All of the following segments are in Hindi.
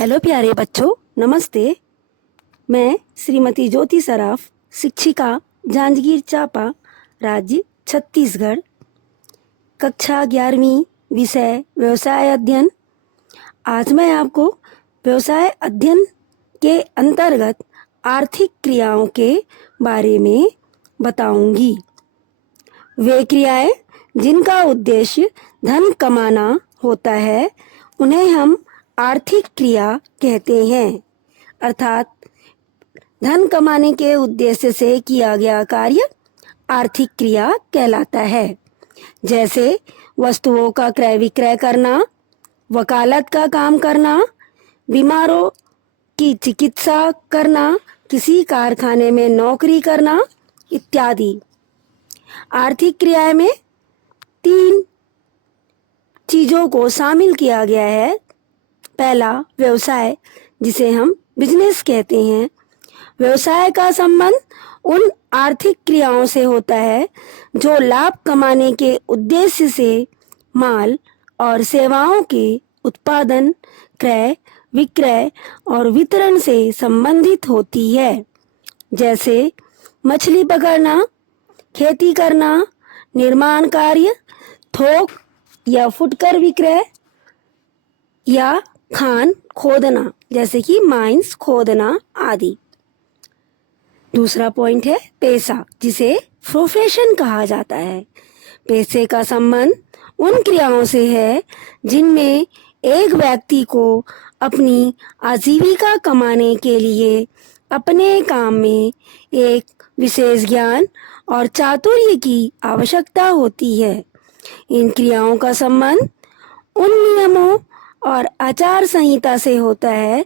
हेलो प्यारे बच्चों, नमस्ते। मैं श्रीमती ज्योति सराफ, शिक्षिका, जांजगीर चांपा, राज्य छत्तीसगढ़, कक्षा 11वीं, विषय व्यवसाय अध्ययन। आज मैं आपको व्यवसाय अध्ययन के अंतर्गत आर्थिक क्रियाओं के बारे में बताऊंगी। वे क्रियाएं जिनका उद्देश्य धन कमाना होता है उन्हें हम आर्थिक क्रिया कहते हैं। अर्थात धन कमाने के उद्देश्य से किया गया कार्य आर्थिक क्रिया कहलाता है। जैसे वस्तुओं का क्रय विक्रय करना, वकालत का काम करना, बीमारों की चिकित्सा करना, किसी कारखाने में नौकरी करना इत्यादि। आर्थिक क्रियाएं में 3 चीज़ों को शामिल किया गया है। पहला, व्यवसाय, जिसे हम बिजनेस कहते हैं। व्यवसाय का संबंध उन आर्थिक क्रियाओं से होता है जो लाभ कमाने के उद्देश्य से माल और सेवाओं के उत्पादन, क्रय विक्रय और वितरण से संबंधित होती है। जैसे मछली पकड़ना, खेती करना, निर्माण कार्य, थोक या फुटकर विक्रय या खान खोदना, जैसे कि माइंस खोदना आदि। दूसरा पॉइंट है पैसा, जिसे प्रोफेशन कहा जाता है। पैसे का संबंध उन क्रियाओं से है जिनमें एक व्यक्ति को अपनी आजीविका कमाने के लिए अपने काम में एक विशेष ज्ञान और चातुर्य की आवश्यकता होती है। इन क्रियाओं का संबंध उन नियमों और आचार संहिता से होता है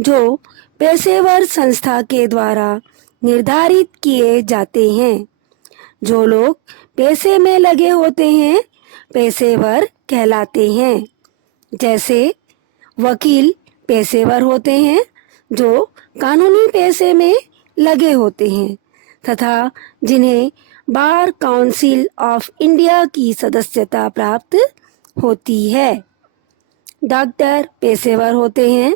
जो पेशेवर संस्था के द्वारा निर्धारित किए जाते हैं। जो लोग पेशे में लगे होते हैं पेशेवर कहलाते हैं। जैसे वकील पेशेवर होते हैं जो कानूनी पेशे में लगे होते हैं तथा जिन्हें बार काउंसिल ऑफ इंडिया की सदस्यता प्राप्त होती है। डॉक्टर पेशेवर होते हैं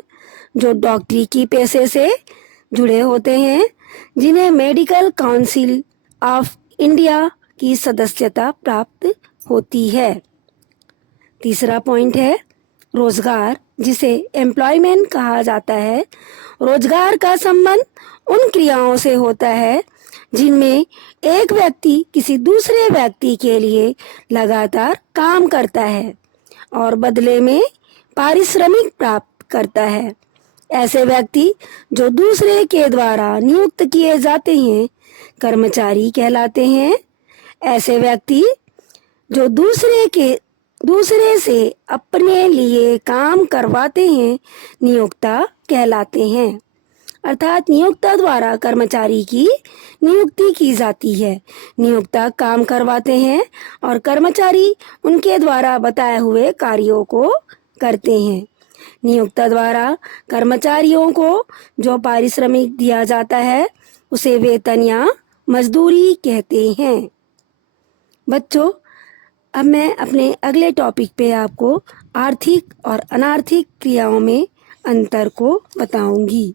जो डॉक्टरी की पेशे से जुड़े होते हैं, जिन्हें मेडिकल काउंसिल ऑफ इंडिया की सदस्यता प्राप्त होती है। तीसरा पॉइंट है रोजगार, जिसे एम्प्लॉयमेंट कहा जाता है। रोजगार का संबंध उन क्रियाओं से होता है जिनमें एक व्यक्ति किसी दूसरे व्यक्ति के लिए लगातार काम करता है और बदले में पारिश्रमिक प्राप्त करता है। ऐसे व्यक्ति जो दूसरे के द्वारा नियुक्त किए जाते हैं कर्मचारी कहलाते हैं। ऐसे व्यक्ति जो दूसरे से अपने लिए काम करवाते हैं नियोक्ता कहलाते हैं। अर्थात नियोक्ता द्वारा कर्मचारी की नियुक्ति की जाती है। नियोक्ता काम करवाते हैं और कर्मचारी उनके द्वारा बताए हुए कार्यों को करते हैं। नियोक्ता द्वारा कर्मचारियों को जो पारिश्रमिक दिया जाता है उसे वेतन या मजदूरी कहते हैं। बच्चों, अब मैं अपने अगले टॉपिक पे आपको आर्थिक और अनार्थिक क्रियाओं में अंतर को बताऊंगी।